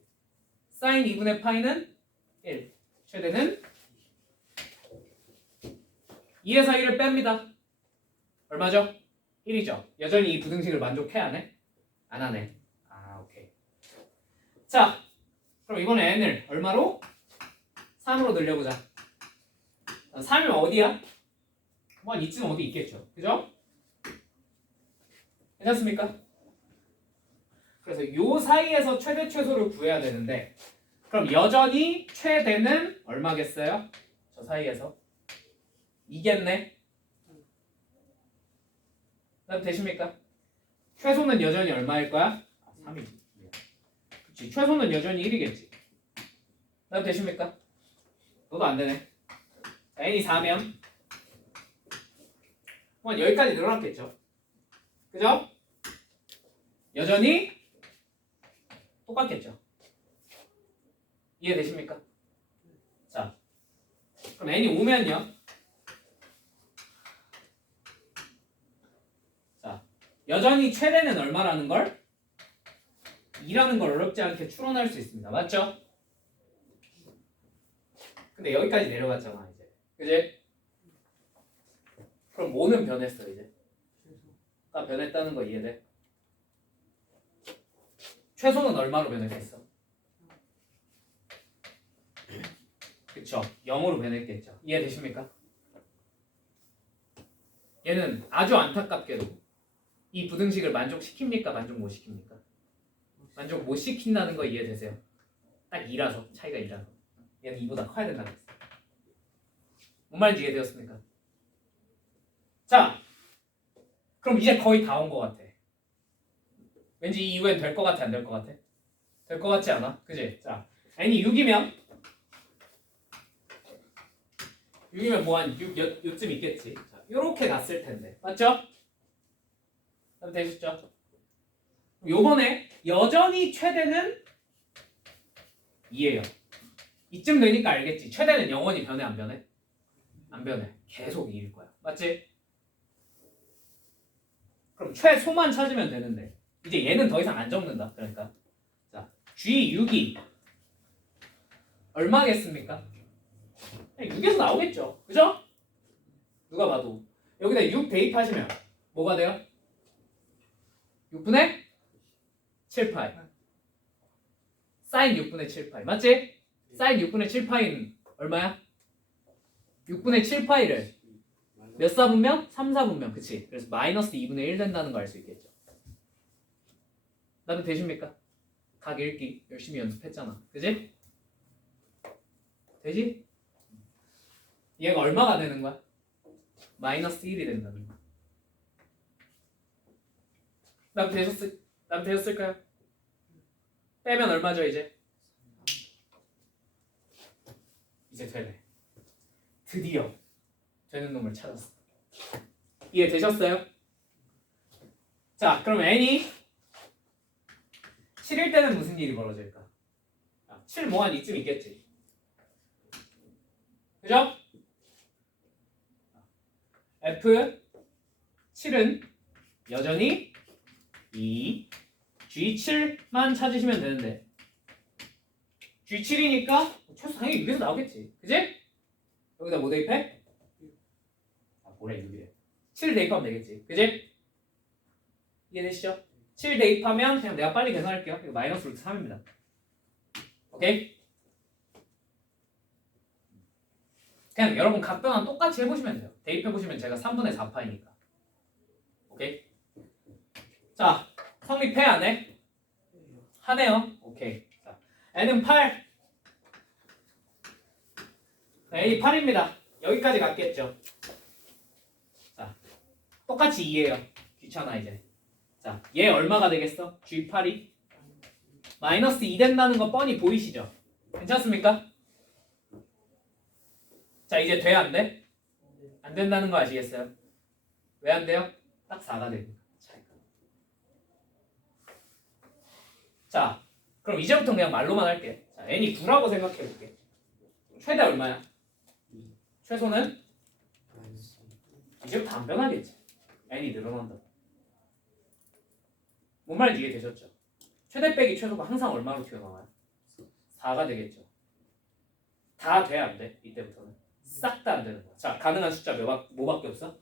사인 2분의 파이는 1. 최대는 2에서 1을 뺍니다. 얼마죠? 1이죠. 여전히 이 부등식을 만족해 안 해? 안 하네. 오케이. 자, 그럼 이번에 n을 얼마로? 3으로 늘려보자. 3이면 어디야? 뭐 이쯤 어디 있겠죠. 그죠? 괜찮습니까? 그래서 요 사이에서 최대 최소를 구해야 되는데 그럼 여전히 최대는 얼마겠어요? 저 사이에서 이겠네. 그럼 되십니까? 최소는 여전히 얼마일 거야? 3이지. 그치. 최소는 여전히 1이겠지. 그럼 되십니까? 너도 안 되네. n이 4면 여기까지 늘어났겠죠. 그죠? 여전히 똑같겠죠. 이해되십니까? 자, 그럼 n이 5면요. 자, 여전히 최대는 얼마라는 걸? 2라는 걸 어렵지 않게 추론할 수 있습니다. 맞죠? 근데 여기까지 내려갔잖아 이제. 그지? 그럼 뭐는 변했어 이제? 변했다는 거 이해돼? 최소는 얼마로 변했겠어? 그쵸? 0으로 변했겠죠. 이해되십니까? 얘는 아주 안타깝게도 이 부등식을 만족시킵니까? 만족 못 시킵니까? 만족 못 시킨다는 거 이해되세요? 딱 2라서 차이가 2라서 얘는 2보다 커야 된다고 했어요. 뭔 말인지 이해되었습니까? 자, 그럼 이제 거의 다 온 것 같아. 왠지 이 이후엔 될 것 같아, 안 될 것 같아? 될 것 같지 않아? 그지? 자, n이 6이면 뭐 한 6, 요쯤 있겠지. 자, 요렇게 갔을 텐데. 맞죠? 그럼 되셨죠? 요번에 여전히 최대는 2예요. 이쯤 되니까 알겠지. 최대는 영원히 변해, 안 변해? 안 변해. 계속 2일 거야. 맞지? 그럼 최소만 찾으면 되는데 이제 얘는 더 이상 안 적는다. 그러니까 자, G6이 얼마겠습니까? 6에서 나오겠죠. 그죠? 누가 봐도 여기다 6 대입하시면 뭐가 돼요? 6분의 7파이 사인 6분의 7파이 맞지? 사인 6분의 7파이는 얼마야? 6분의 7파이를 몇 사분면? 3, 4분면 그치? 그래서 마이너스 2분의 1 된다는 거 알 수 있겠죠. 나도 되십니까? 각 읽기 열심히 연습했잖아. 그지? 되지? 얘가 얼마가 되는 거야? 마이너스 1이 된다는 거야. 나도 되셨을까요? 빼면 얼마죠 이제? 이제 되네. 드디어 되는 놈을 찾았어. 이해되셨어요? 자, 그럼 n이 7일 때는 무슨 일이 벌어질까? 7 뭐 한 이쯤 있겠지. 그죠? F7은 여전히 2 G7만 찾으시면 되는데 G7이니까 최소 당연히 6에서 나오겠지. 그지? 여기다 뭐 대입해? 뭐래 6이래 7 대입하면 되겠지. 그지? 이해되시죠? 7 대입하면 그냥 내가 빨리 계산할게요. 이거 마이너스 루트 3입니다. 오케이? 그냥 여러분 각 변환 똑같이 해보시면 돼요. 대입해보시면 제가 3분의 4파이니까. 오케이? 자, 성립해 안 해? 하네요. 오케이. 자, n은 8. n이 8입니다. 여기까지 갔겠죠. 자, 똑같이 2예요. 귀찮아 이제. 자, 얘 얼마가 되겠어? G8이 마이너스 2 된다는 거 뻔히 보이시죠? 괜찮습니까? 자, 이제 돼? 안 돼? 안 된다는 거 아시겠어요? 왜 안 돼요? 딱 4가 되니까. 자, 그럼 이제부터 그냥 말로만 할게. 자, n이 9라고 생각해 볼게. 최대 얼마야? 최소는? 이제부터 안 변하겠지. n이 늘어난다. 뭔 말인지 이해되셨죠? 최대 빼기 최소가 항상 얼마로 튀어나와요? 4가 되겠죠. 다 돼? 안 돼? 이때부터는? 싹 다 안 되는 거야. 자, 가능한 숫자 뭐밖에 없어?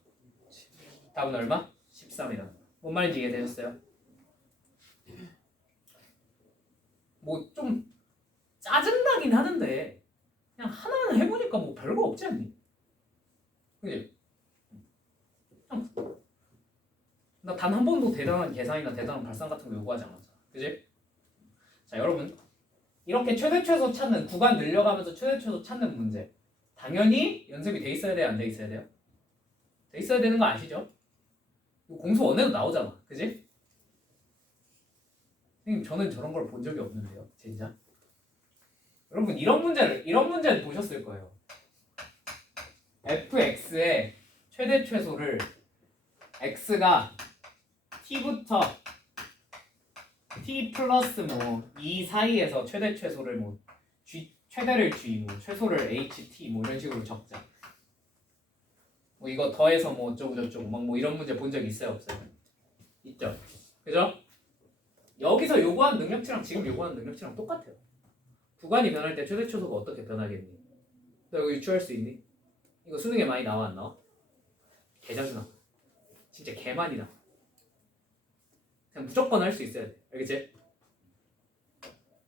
답은 얼마? 13이라는 거야. 뭔 말인지 이해되셨어요? 뭐 좀 짜증나긴 하는데 그냥 하나는 해보니까 뭐 별거 없지 않니? 그지? 나 단 한 번도 대단한 계산이나 대단한 발상 같은 거 요구하지 않았잖아. 그지? 자, 여러분 이렇게 최대 최소 찾는 구간 늘려가면서 최대 최소 찾는 문제 당연히 연습이 돼 있어야 돼요? 안 돼 있어야 돼요? 돼 있어야 되는 거 아시죠? 공수 원에도 나오잖아. 그지? 선생님 저는 저런 걸 본 적이 없는데요. 진짜? 여러분 이런 문제는 보셨을 거예요. fx의 최대 최소를 x가 t부터 t 플러스 뭐 2 사이에서 최대 최소를 뭐 g 최대를 g 뭐 최소를 ht 뭐 이런 식으로 적자. 뭐 이거 더해서 뭐 어쩌고 저쩌고 막 뭐 이런 문제 본 적 있어요 없어요? 있죠. 그죠? 여기서 요구하는 능력치랑 지금 요구하는 능력치랑 똑같아요. 구간이 변할 때 최대 최소가 어떻게 변하겠니? 너 이거 유추할 수 있니? 이거 수능에 많이 나와 안 나와? 개자주 나와. 진짜 개 많이 나와. 그냥 무조건 할 수 있어야 돼. 알겠지?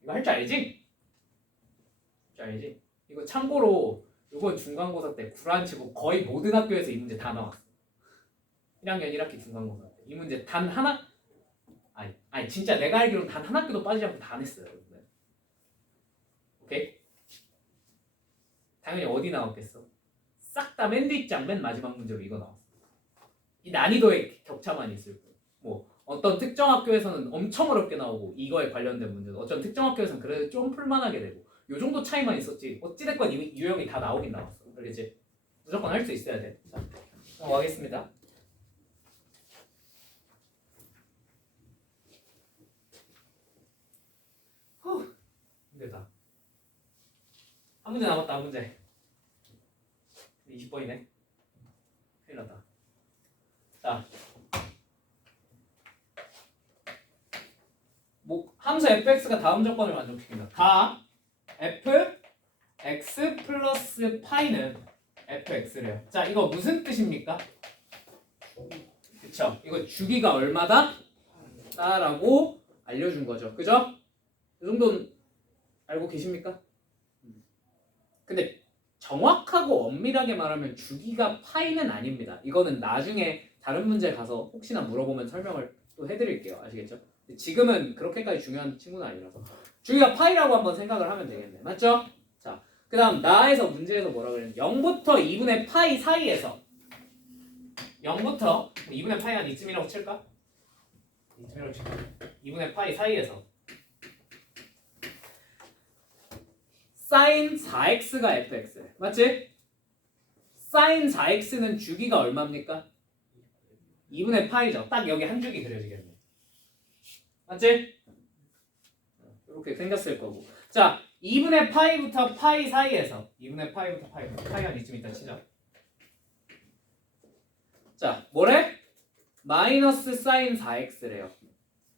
이거 할 줄 알지? 할 줄 알지? 이거 참고로 이번 중간고사 때 구란 치고 거의 모든 학교에서 이 문제 다 나왔어. 1학년 1학기 중간고사 이 문제 단 하나 아니 진짜 내가 알기로는 단 한 학교도 빠지지 않고 다 냈어요. 여러분들. 오케이? 당연히 어디 나왔겠어? 싹 다 맨 뒷장 맨 마지막 문제로 이거 나왔어. 이 난이도의 격차만 있을 뿐. 뭐 어떤 특정 학교에서는 엄청 어렵게 나오고 이거에 관련된 문제도 어떤 특정 학교에서는 그래도 좀 풀만하게 되고 요 정도 차이만 있었지 어찌됐건 이 유형이 다 나오긴 나왔어. 알겠지? 무조건 할 수 있어야 돼. 자, 넘어가겠습니다. 힘들다. 한 문제 남았다. 한 문제. 20번이네. 큰일 났다. 자, 뭐 함수 fx가 다음 조건을 만족시킨다. 다 fx 플러스 파이는 fx래요. 자, 이거 무슨 뜻입니까? 그쵸? 이거 주기가 얼마다? 라고 알려준 거죠. 그죠? 이 정도는 알고 계십니까? 근데 정확하고 엄밀하게 말하면 주기가 파이는 아닙니다. 이거는 나중에 다른 문제 가서 혹시나 물어보면 설명을 또 해드릴게요. 아시겠죠? 지금은 그렇게까지 중요한 친구는 아니라서 주기가 파이라고 한번 생각을 하면 되겠네. 맞죠? 자, 그 다음 나에서 문제에서 뭐라 그랬냐 0부터 2분의 파이 사이에서 0부터 2분의 파이 한 이쯤이라고 칠까? 이쯤이라고 칠까? 2분의 파이 사이에서 sin 4x가 fx 맞지? sin 4x는 주기가 얼마입니까? 2분의 파이죠. 딱 여기 한 줄기 그려지겠네. 맞지? 이렇게 생겼을 거고. 자, 2분의 파이부터 파이 사이에서 2분의 파이부터 파이 한 이쯤 있다 치자. 자, 뭐래? 마이너스 sin 4x래요.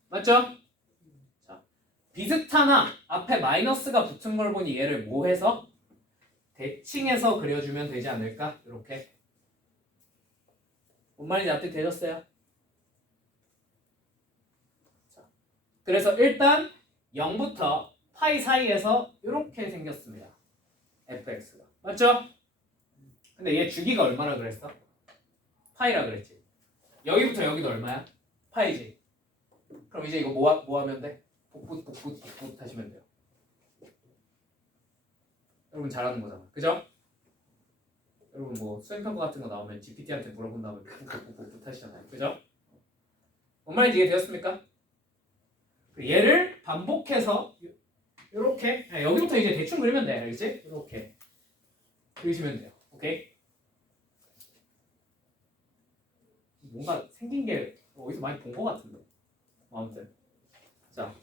맞죠? 자, 비슷하나 앞에 마이너스가 붙은 걸 보니 얘를 뭐 해서? 대칭해서 그려주면 되지 않을까? 이렇게. 뭔 말인지 납득되셨어요? 자, 그래서 일단 0부터 파이 사이에서 이렇게 생겼습니다. fx가. 맞죠? 근데 얘 주기가 얼마나 그랬어? 파이라 그랬지. 여기부터 여기도 얼마야? 파이지. 그럼 이제 이거 뭐 하면 돼? 복붙 하시면 돼요. 여러분 잘하는 거잖아. 그죠? 여러분 뭐 수행평가 같은 거 나오면 GPT한테 물어본 다음에 복붙 하시잖아요. 그죠? 뭔 말인지 이해되었습니까? 얘를 반복해서 이렇게 여기부터 이제 대충 그리면 돼. 알겠지? 이렇게 그리시면 돼요. 오케이? 뭔가 생긴 게 어디서 많이 본 것 같은데. 아무튼 자,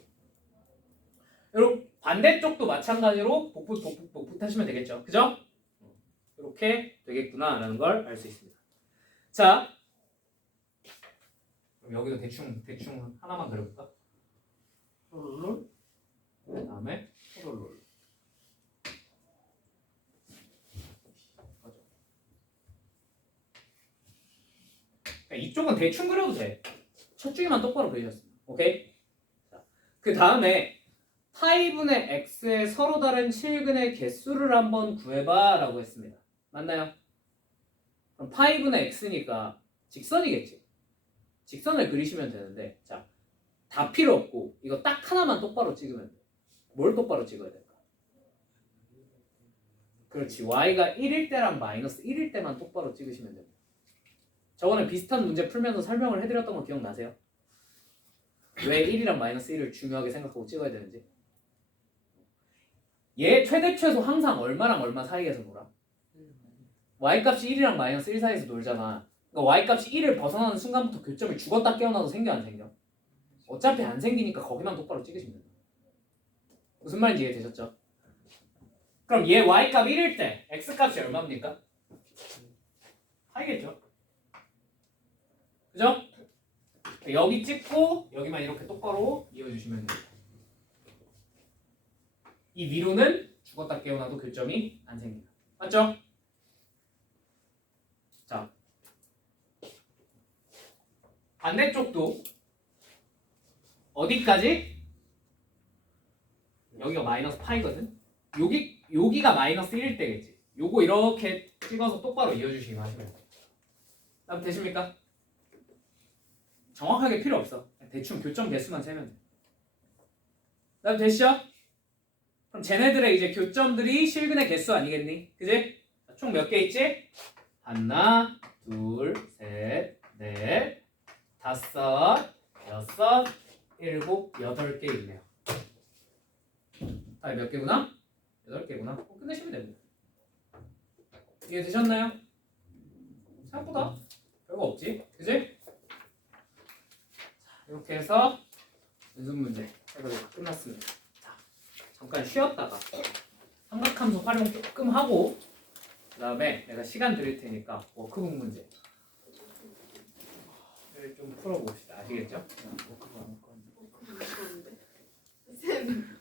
이렇게 반대쪽도 마찬가지로 복붙 하시면 되겠죠. 그죠? 이렇게 되겠구나라는 걸 알 수 있습니다. 자, 그럼 여기도 대충 하나만 그려볼까? 롤 그다음에 롤. 이쪽은 대충 그려도 돼. 첫 줄기만 똑바로 그리셨습니다. 오케이? 자, 그 다음에 파이분의 x의 서로 다른 칠근의 개수를 한번 구해봐 라고 했습니다. 맞나요? 그럼 파이분의 x니까 직선이겠지. 직선을 그리시면 되는데 자, 다 필요 없고 이거 딱 하나만 똑바로 찍으면 돼. 뭘 똑바로 찍어야 될까? 그렇지. y가 1일 때랑 마이너스 1일 때만 똑바로 찍으시면 됩니다. 저번에 비슷한 문제 풀면서 설명을 해드렸던 거 기억나세요? 왜 1이랑 마이너스 1을 중요하게 생각하고 찍어야 되는지. 얘 최대 최소 항상 얼마랑 얼마 사이에서 놀아? y값이 1이랑 마이너스 1 사이에서 놀잖아. 그러니까 y값이 1을 벗어나는 순간부터 교점이 죽었다 깨어나도 생겨 안 생겨? 어차피 안 생기니까 거기만 똑바로 찍으시면 됩니다. 무슨 말인지 이해되셨죠? 그럼 얘 y값 1일 때 x값이 얼마입니까? 파이겠죠? 그죠? 여기 찍고 여기만 이렇게 똑바로 이어주시면 됩니다. 이 위로는 죽었다 깨어나도 교점이 안 생긴다. 맞죠? 자, 반대쪽도 어디까지? 여기가 마이너스 파이거든? 여기가 마이너스 1일 때겠지. 요거 이렇게 찍어서 똑바로 이어주시기만 하시면 돼요. 다음 되십니까? 정확하게 필요 없어. 대충 교점 개수만 세면 돼. 그다음 됐죠? 그럼 쟤네들의 이제 교점들이 실근의 개수 아니겠니? 그지? 총 몇 개 있지? 하나, 둘, 셋, 넷, 다섯, 여섯, 일곱, 여덟 개 있네요. 아, 몇 개구나? 8개구나. 끝내시면 됩니다. 이해 되셨나요? 생각보다 별거 없지? 그지? 자, 이렇게 해서 연습 문제 해가지고 끝났습니다. 자, 잠깐 쉬었다가 삼각함수 활용 조금 하고 그 다음에 내가 시간 드릴 테니까 워크북 문제를 좀 풀어봅시다. 아시겠죠? 워크북 안 할 건데. 쌤